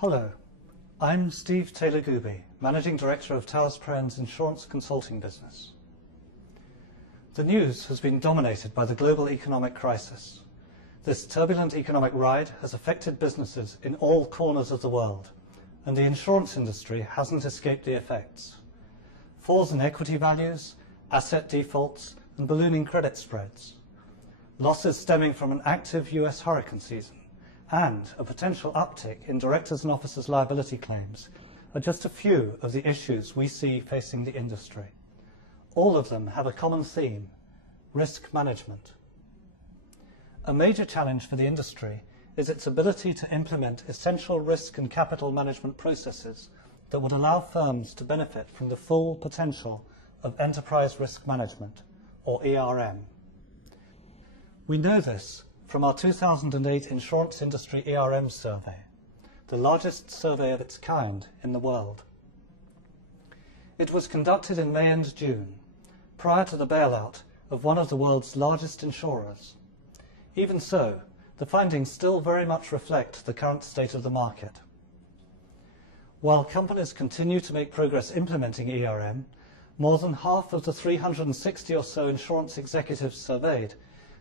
Hello, I'm Steve Taylor-Gooby, Managing Director of Towers Perrin's insurance consulting business. The news has been dominated by the global economic crisis. This turbulent economic ride has affected businesses in all corners of the world, and the insurance industry hasn't escaped the effects. Falls in equity values, asset defaults, and ballooning credit spreads. Losses stemming from an active US hurricane season and a potential uptick in directors' and officers' liability claims are just a few of the issues we see facing the industry. All of them have a common theme: risk management. A major challenge for the industry is its ability to implement essential risk and capital management processes that would allow firms to benefit from the full potential of enterprise risk management, or ERM. We know this from our 2008 Insurance Industry ERM Survey, the largest survey of its kind in the world. It was conducted in May and June, prior to the bailout of one of the world's largest insurers. Even so, the findings still very much reflect the current state of the market. While companies continue to make progress implementing ERM, more than half of the 360 or so insurance executives surveyed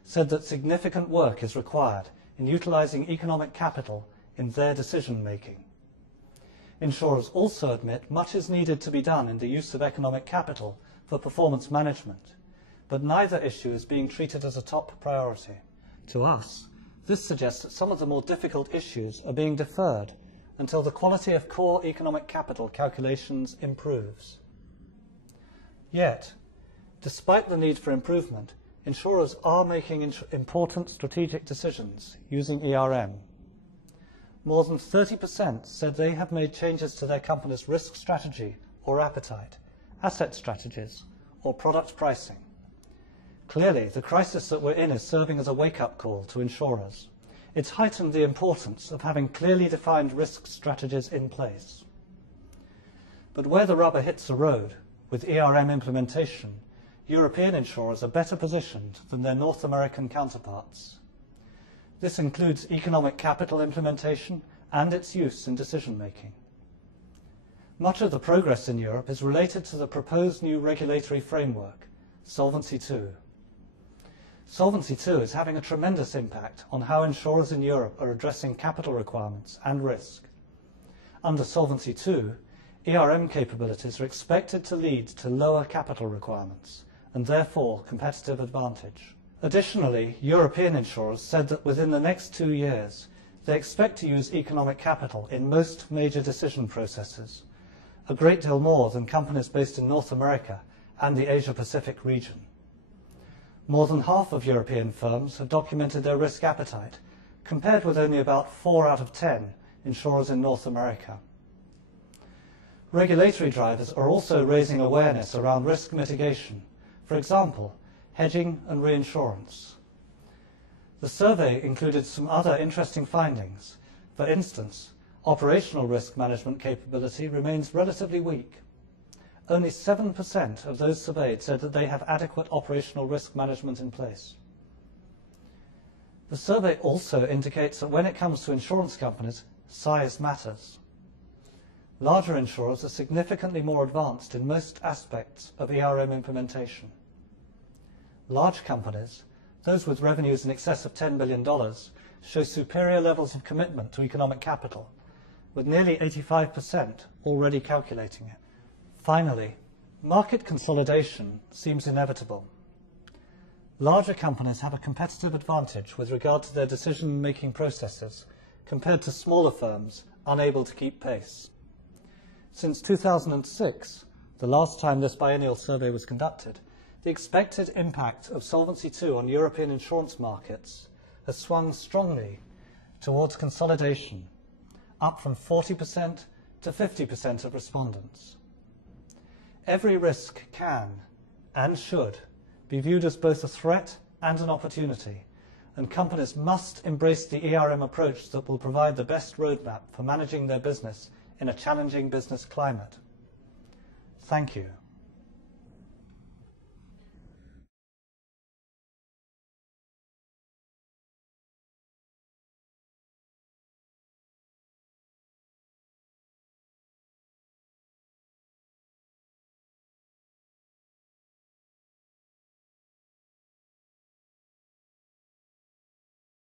said that significant work is required in utilizing economic capital in their decision-making. Insurers also admit much is needed to be done in the use of economic capital for performance management, but neither issue is being treated as a top priority. To us, this suggests that some of the more difficult issues are being deferred until the quality of core economic capital calculations improves. Yet, despite the need for improvement, insurers are making important strategic decisions using ERM. More than 30% said they have made changes to their company's risk strategy or appetite, asset strategies, or product pricing. Clearly, the crisis that we're in is serving as a wake-up call to insurers. It's heightened the importance of having clearly defined risk strategies in place. But where the rubber hits the road, with ERM implementation, European insurers are better positioned than their North American counterparts. This includes economic capital implementation and its use in decision-making. Much of the progress in Europe is related to the proposed new regulatory framework, Solvency II. Solvency II is having a tremendous impact on how insurers in Europe are addressing capital requirements and risk. Under Solvency II, ERM capabilities are expected to lead to lower capital requirements and therefore competitive advantage. Additionally, European insurers said that within the next 2 years, they expect to use economic capital in most major decision processes, a great deal more than companies based in North America and the Asia-Pacific region. More than half of European firms have documented their risk appetite, compared with only about 4 out of 10 insurers in North America. Regulatory drivers are also raising awareness around risk mitigation, for example, hedging and reinsurance. The survey included some other interesting findings. For instance, operational risk management capability remains relatively weak. Only 7% of those surveyed said that they have adequate operational risk management in place. The survey also indicates that when it comes to insurance companies, size matters. Larger insurers are significantly more advanced in most aspects of ERM implementation. Large companies, those with revenues in excess of $10 billion, show superior levels of commitment to economic capital, with nearly 85% already calculating it. Finally, market consolidation seems inevitable. Larger companies have a competitive advantage with regard to their decision-making processes compared to smaller firms unable to keep pace. Since 2006, the last time this biennial survey was conducted, the expected impact of Solvency II on European insurance markets has swung strongly towards consolidation, up from 40% to 50% of respondents. Every risk can, and should, be viewed as both a threat and an opportunity, and companies must embrace the ERM approach that will provide the best roadmap for managing their business in a challenging business climate. Thank you.